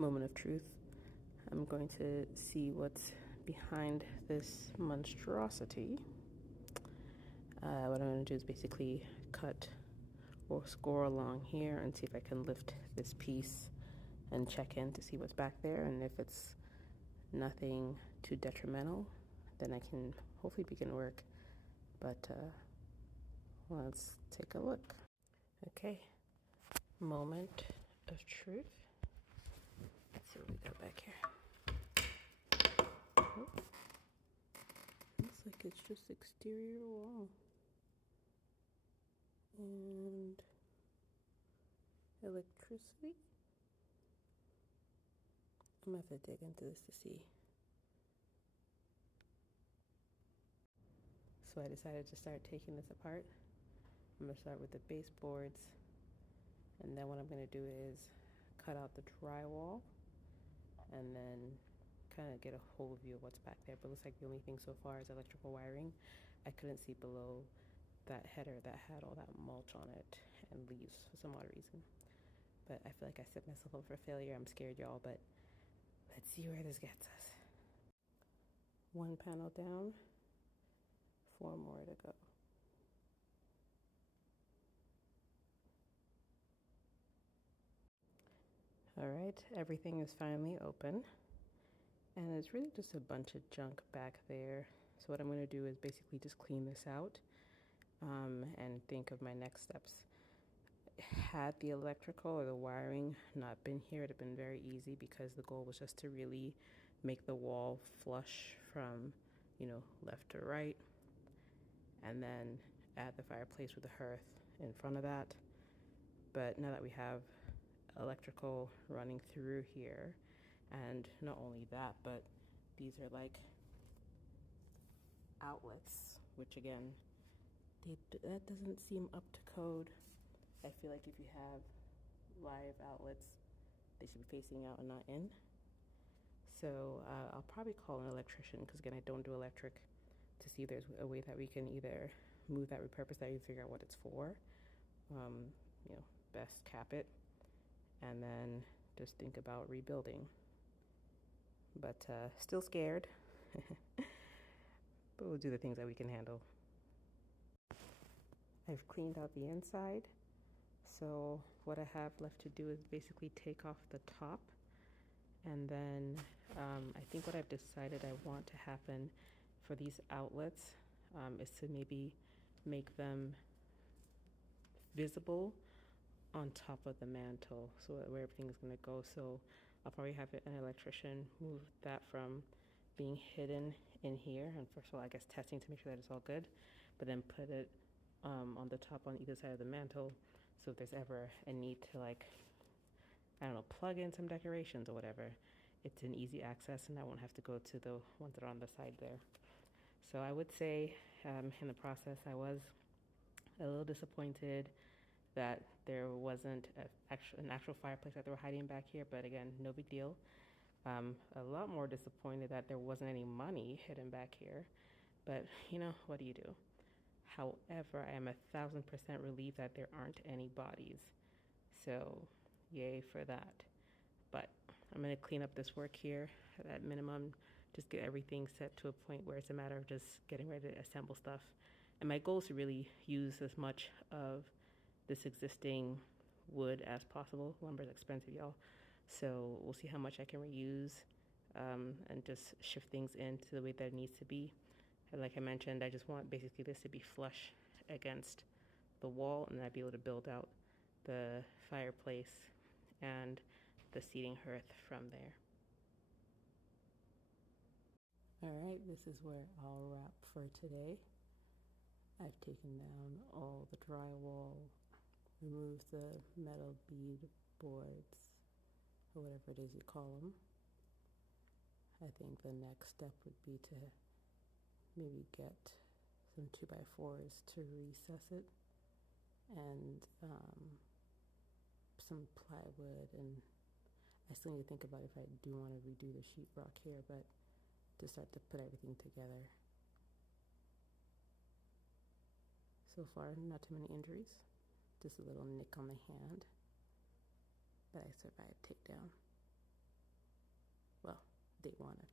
Moment of truth. I'm going to see what's behind this monstrosity. What I'm going to do is basically cut or score along here and see if I can lift this piece and check in to see what's back there, and if it's nothing too detrimental, then I can hopefully begin work. But let's take a look. Okay, moment of truth. Let's see what we got back here. Oh, looks like it's just exterior wall and electricity. I'm gonna have to dig into this to see. So I decided to start taking this apart. I'm gonna start with the baseboards, and then what I'm gonna do is cut out the drywall and then kind of get a whole view of what's back there. But it looks like the only thing so far is electrical wiring. I couldn't see below that header that had all that mulch on it and leaves for some odd reason. But I feel like I set myself up for failure. I'm scared, y'all, but let's see where this gets us. One panel down, 4 more to go. All right, everything is finally open, and it's really just a bunch of junk back there. So what I'm going to do is basically just clean this out and think of my next steps. Had the electrical or the wiring not been here, it'd have been very easy, because the goal was just to really make the wall flush from, left to right, and then add the fireplace with the hearth in front of that. But now that we have electrical running through here, and not only that, but these are like outlets, which again, that doesn't seem up to code. I feel like if you have live outlets, they should be facing out and not in. So I'll probably call an electrician, because again, I don't do electric, to see if there's a way that we can either move that, repurpose that, and figure out what it's for. Best cap it, and then just think about rebuilding. But still scared, but we'll do the things that we can handle. I've cleaned out the inside, so what I have left to do is basically take off the top, and then I think what I've decided I want to happen for these outlets is to maybe make them visible on top of the mantle, so where everything is going to go. So I'll probably have an electrician move that from being hidden in here, and first of all, I guess testing to make sure that it's all good, but then put it on the top on either side of the mantle, so if there's ever a need to, plug in some decorations or whatever, it's an easy access, and I won't have to go to the ones that are on the side there. So I would say in the process, I was a little disappointed that there wasn't an actual fireplace that they were hiding back here, but again, no big deal. A lot more disappointed that there wasn't any money hidden back here, but what do you do? However, I am 1,000% relieved that there aren't any bodies, so yay for that. But I'm going to clean up this work here at minimum, just get everything set to a point where it's a matter of just getting ready to assemble stuff. And my goal is to really use as much of this existing wood as possible. Lumber is expensive, y'all. So we'll see how much I can reuse and just shift things into the way that it needs to be. And like I mentioned, I just want basically this to be flush against the wall, and I'd be able to build out the fireplace and the seating hearth from there. All right, this is where I'll wrap for today. I've taken down all the drywall, removed the metal bead boards, or whatever it is you call them. I think the next step would be to maybe get some 2x4s to recess it, and some plywood, and I still need to think about if I do want to redo the sheetrock here, but to start to put everything together. So far, not too many injuries, just a little nick on the hand, but I survived takedown. they want it.